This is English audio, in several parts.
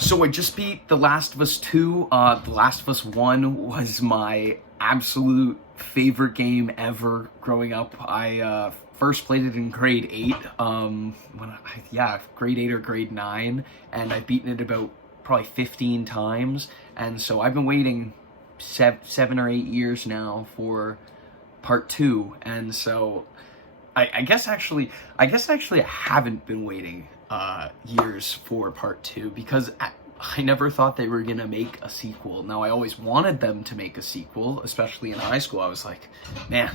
So I just beat The Last of Us 2. The Last of Us 1 was my absolute favorite game ever growing up. I first played it in grade 8, grade 8 or grade 9, and I've beaten it about probably 15 times. And so I've been waiting 7 or 8 years now for part 2. And so I guess actually I haven't been waiting years for part 2 because I never thought they were gonna make a sequel. Now I always wanted them to make a sequel, especially in high school. I was like, man,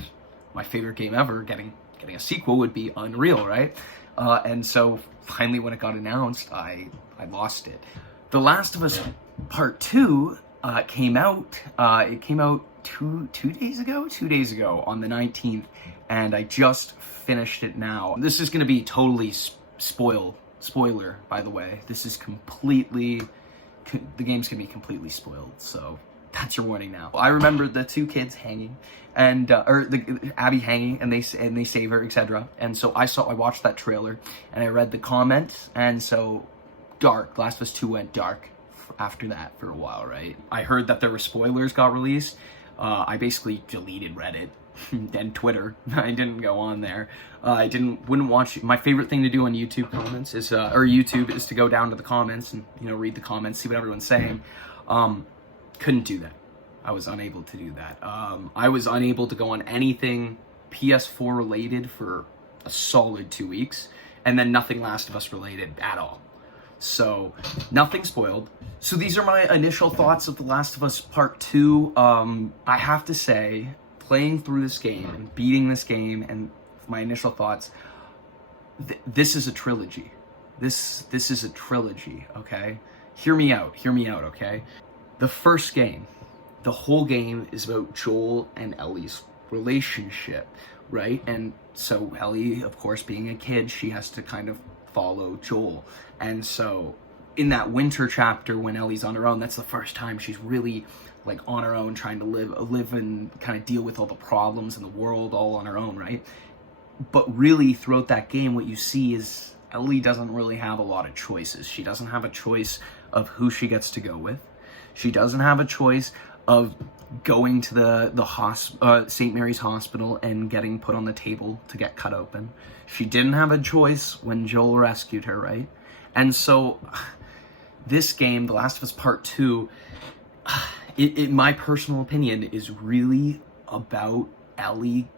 my favorite game ever, getting a sequel would be unreal, right? And so finally when it got announced, I lost it. The Last of Us Part 2 came out. It came out two days ago on the 19th, and I just finished it now. This is going to be totally spoiler, by the way. This is completely, the game's going to be completely spoiled, so that's your warning now. I remember the two kids hanging, and Abby hanging, and they save her, etc. And so I watched that trailer, and I read the comments, and so dark. Last of Us 2 went dark after that for a while, right? I heard that there were spoilers got released. I basically deleted Reddit and Twitter. I didn't go on there. I wouldn't watch. My favorite thing to do on YouTube comments is, YouTube is to go down to the comments and, read the comments, see what everyone's saying. Couldn't do that. I was unable to do that. I was unable to go on anything PS4 related for a solid 2 weeks, and then nothing Last of Us related at all. So, nothing spoiled. So these are my initial thoughts of The Last of Us Part 2. I have to say, playing through this game and beating this game and my initial thoughts, this is a trilogy. This is a trilogy, okay? Hear me out, okay? The first game, the whole game is about Joel and Ellie's relationship, right? And so Ellie, of course, being a kid, she has to kind of follow Joel. And so in that winter chapter when Ellie's on her own, that's the first time she's really like on her own, trying to live and kind of deal with all the problems in the world all on her own, right? But really throughout that game, what you see is Ellie doesn't really have a lot of choices. She doesn't have a choice of who she gets to go with. She doesn't have a choice of going to the St. Mary's Hospital and getting put on the table to get cut open. She didn't have a choice when Joel rescued her, right? And so this game, The Last of Us Part 2, in my personal opinion, is really about Ellie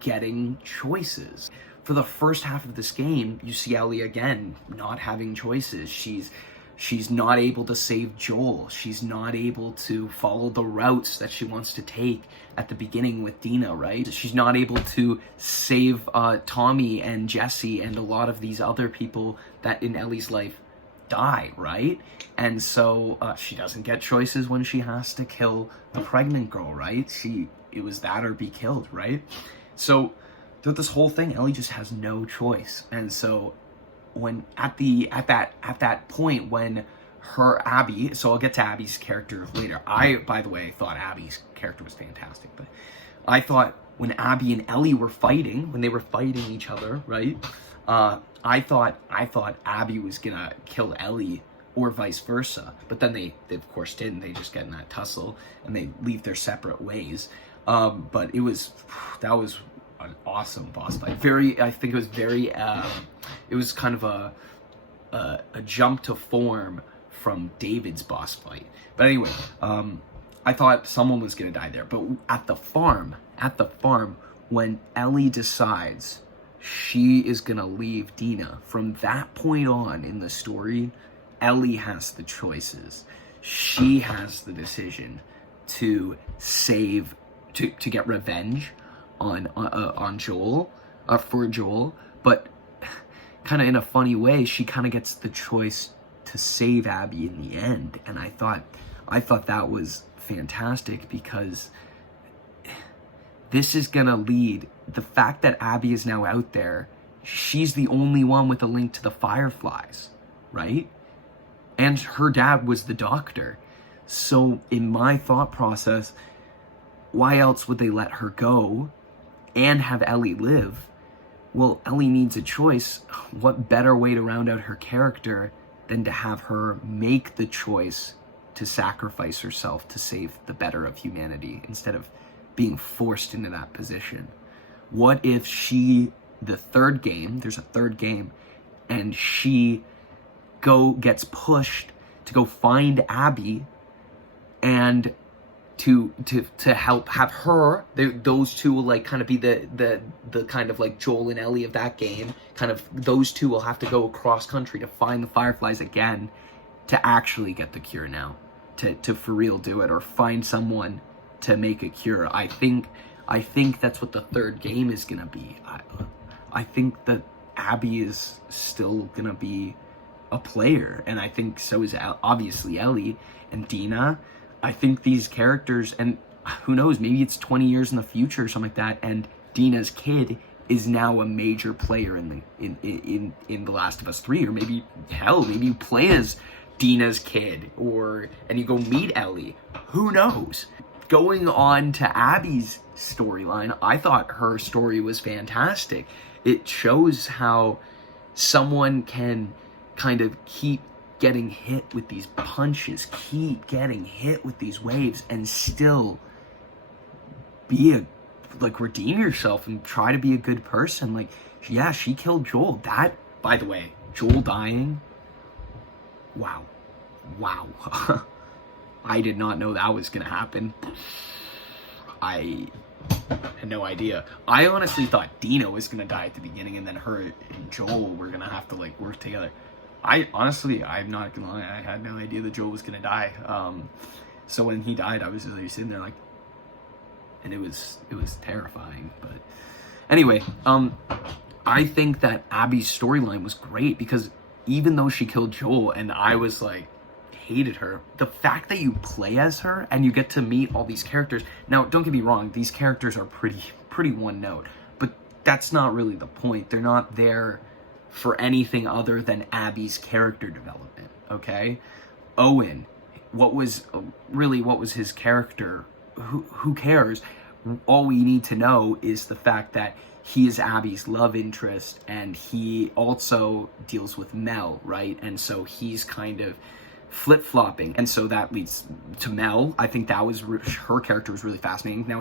getting choices. For the first half of this game, you see Ellie again not having choices. She's not able to save Joel. She's not able to follow the routes that she wants to take at the beginning with Dina, right? She's not able to save Tommy and Jesse and a lot of these other people that in Ellie's life die, right? And so she doesn't get choices when she has to kill the pregnant girl, right? It was that or be killed, right? So throughout this whole thing, Ellie just has no choice. And so when at that point when Abby, so I'll get to Abby's character later. I, by the way, thought Abby's character was fantastic, but I thought when Abby and Ellie were fighting, when they were fighting each other, right? I thought Abby was gonna kill Ellie or vice versa, but then they of course didn't. They just get in that tussle and they leave their separate ways. But that was an awesome boss fight. I think it was very, it was kind of a jump to form from David's boss fight. But anyway, I thought someone was gonna die there. But at the farm, when Ellie decides she is gonna leave Dina, from that point on in the story, Ellie has the choices. She has the decision to to get revenge on Joel, for Joel, but kind of in a funny way, she kind of gets the choice to save Abby in the end. And I thought that was fantastic, because this is gonna lead, the fact that Abby is now out there, she's the only one with a link to the Fireflies, right? And her dad was the doctor. So in my thought process, why else would they let her go and have Ellie live? Well, Ellie needs a choice. What better way to round out her character than to have her make the choice to sacrifice herself to save the better of humanity instead of being forced into that position? What if there's a third game, and she gets pushed to go find Abby and to help have her, those two will like kind of be the kind of like Joel and Ellie of that game. Kind of those two will have to go across country to find the Fireflies again to actually get the cure now, to for real do it, or find someone to make a cure. I think that's what the third game is gonna be. I think that Abby is still gonna be a player, and I think so is obviously Ellie and Dina. I think these characters, and who knows, maybe it's 20 years in the future or something like that, and Dina's kid is now a major player in The Last of Us 3, or maybe you play as Dina's kid, and you go meet Ellie. Who knows? Going on to Abby's storyline, I thought her story was fantastic. It shows how someone can kind of keep getting hit with these punches, keep getting hit with these waves, and still redeem yourself and try to be a good person. Like, yeah, she killed Joel. That, by the way, Joel dying, wow. I did not know that was gonna happen. I had no idea. I honestly thought Dina was gonna die at the beginning, and then her and Joel were gonna have to like work together. I'm not gonna lie, I had no idea that Joel was gonna die. So when he died, I was just like sitting there like, and it was terrifying. But anyway, I think that Abby's storyline was great, because even though she killed Joel and I was like, hated her, the fact that you play as her and you get to meet all these characters. Now, don't get me wrong, these characters are pretty one note, but that's not really the point. They're not there for anything other than Abby's character development, okay? Owen, what was his character? Who cares? All we need to know is the fact that he is Abby's love interest, and he also deals with Mel, right? And so he's kind of flip-flopping, and so that leads to Mel. I think that was her character was really fascinating. Now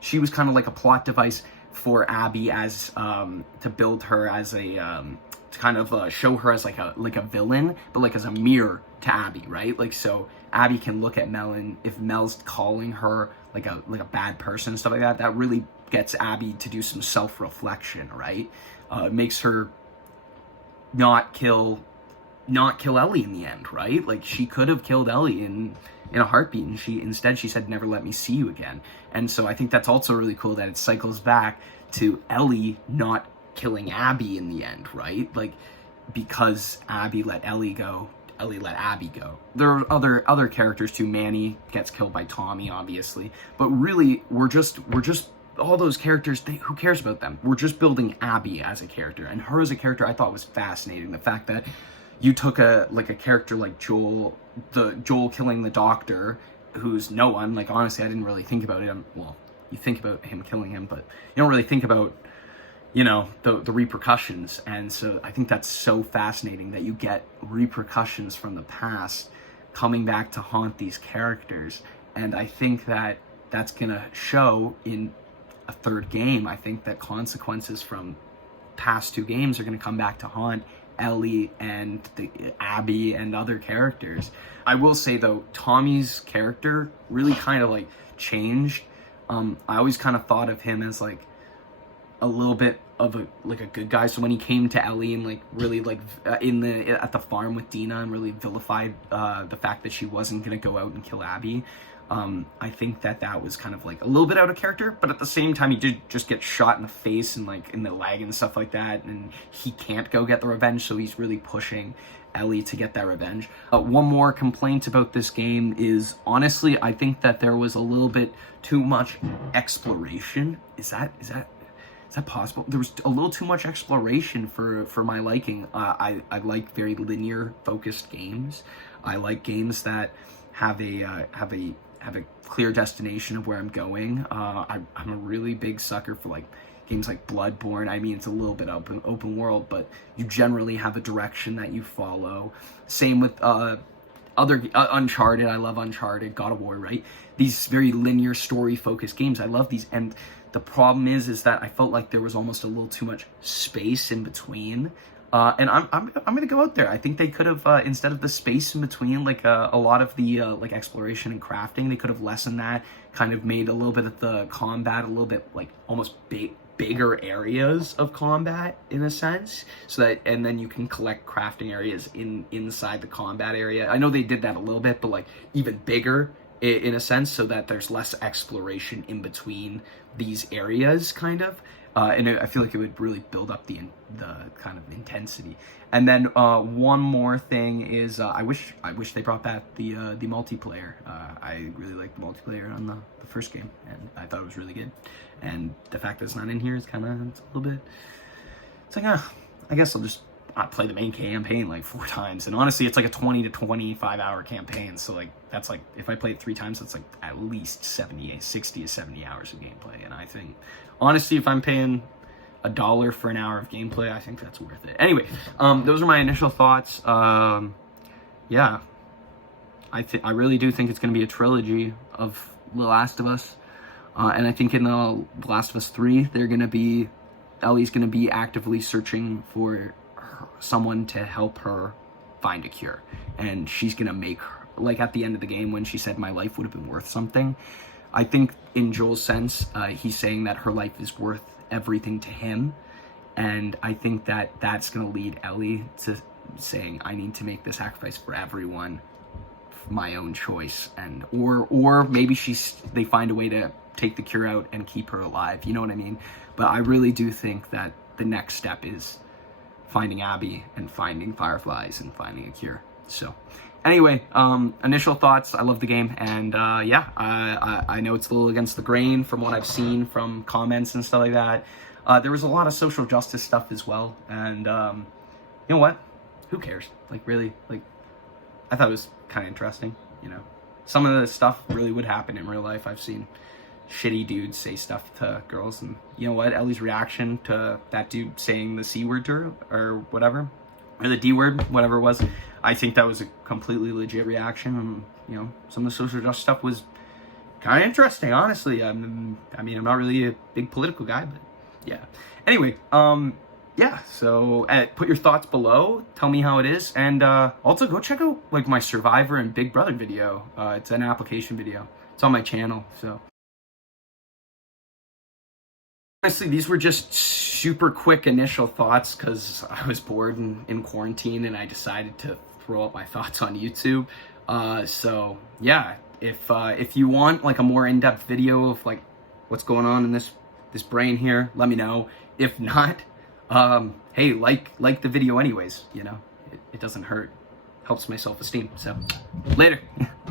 she was kind of like a plot device for Abby, as to build her as a to kind of show her as like a villain, but like as a mirror to Abby, right? Like, so Abby can look at Mel, and if Mel's calling her like a bad person and stuff like that, that really gets Abby to do some self-reflection, right? It makes her not kill Ellie in the end, right? Like, she could have killed Ellie in a heartbeat, and she said, never let me see you again. And so I think that's also really cool that it cycles back to Ellie not killing Abby in the end, right? Like, because Abby let Ellie go, Ellie let Abby go. There are other characters too. Manny gets killed by Tommy, obviously, but really we're just all those characters, who cares about them? We're just building Abby as a character, and her as a character I thought was fascinating. The fact that you took a character like Joel killing the doctor, who's no one. Like, honestly, I didn't really think about him. Well, you think about him killing him, but you don't really think about, the repercussions. And so I think that's so fascinating that you get repercussions from the past coming back to haunt these characters. And I think that that's gonna show in a third game. I think that consequences from past two games are gonna come back to haunt Ellie and Abby and other characters. I will say though, Tommy's character really kind of like changed. I always kind of thought of him as like a little bit of a good guy. So when he came to Ellie and like really like at the farm with Dina and really vilified the fact that she wasn't gonna go out and kill Abby, I think that was kind of like a little bit out of character, but at the same time he did just get shot in the face and like in the leg and stuff like that, and he can't go get the revenge, so he's really pushing Ellie to get that revenge. One more complaint about this game is, honestly, I think that there was a little bit too much exploration. Is that possible? There was a little too much exploration for my liking. I like very linear focused games. I like games that have a clear destination of where I'm going. I'm a really big sucker for like games like Bloodborne, I mean, it's a little bit open world, but you generally have a direction that you follow. Same with other Uncharted. I love Uncharted, God of War, right? These very linear story focused games. I love these, and the problem is that I felt like there was almost a little too much space in between. And I'm gonna go out there. I think they could have instead of the space in between, like a lot of the like exploration and crafting, they could have lessened that. Kind of made a little bit of the combat a little bit like almost bigger areas of combat in a sense, so that, and then you can collect crafting areas inside the combat area. I know they did that a little bit, but like even bigger in a sense, so that there's less exploration in between these areas, kind of. And I feel like it would really build up the kind of intensity. And then one more thing is I wish they brought back the multiplayer. I really liked the multiplayer on the first game, and I thought it was really good. And the fact that it's not in here is kind of, it's a little bit, it's like, I guess I'll just play the main campaign like 4 times. And honestly, it's like a 20 to 25 hour campaign. So like, that's like, if I play it 3 times, that's like at least 60 to 70 hours of gameplay. And I think, honestly, if I'm paying $1 for an hour of gameplay, I think that's worth it. Anyway, those are my initial thoughts. Yeah, I really do think it's going to be a trilogy of The Last of Us. And I think in The Last of Us 3, Ellie's going to be actively searching for someone to help her find a cure. And she's going to make her, like at the end of the game when she said my life would have been worth something, I think in Joel's sense, he's saying that her life is worth everything to him. And I think that that's going to lead Ellie to saying, I need to make the sacrifice for everyone, for my own choice. And or maybe they find a way to take the cure out and keep her alive. You know what I mean? But I really do think that the next step is finding Abby and finding fireflies and finding a cure. So anyway, initial thoughts. I love the game, and yeah, I know it's a little against the grain from what I've seen from comments and stuff like that. There was a lot of social justice stuff as well, and you know what? Who cares? Like, really, like, I thought it was kind of interesting. You know, some of the stuff really would happen in real life. I've seen shitty dudes say stuff to girls, and you know what? Ellie's reaction to that dude saying the C word to her, or whatever, or the D word, whatever it was, I think that was a completely legit reaction. And you know, some of the social justice stuff was kind of interesting, honestly. I mean, I'm not really a big political guy, but yeah. Anyway, yeah, so put your thoughts below, tell me how it is, and also go check out like my Survivor and Big Brother video. It's an application video. It's on my channel, so. Honestly, these were just super quick initial thoughts because I was bored in quarantine and I decided to throw up my thoughts on YouTube. So yeah, if you want like a more in-depth video of like what's going on in this brain here, let me know. If not, hey, like the video anyways, you know, it doesn't hurt, helps my self-esteem. So later.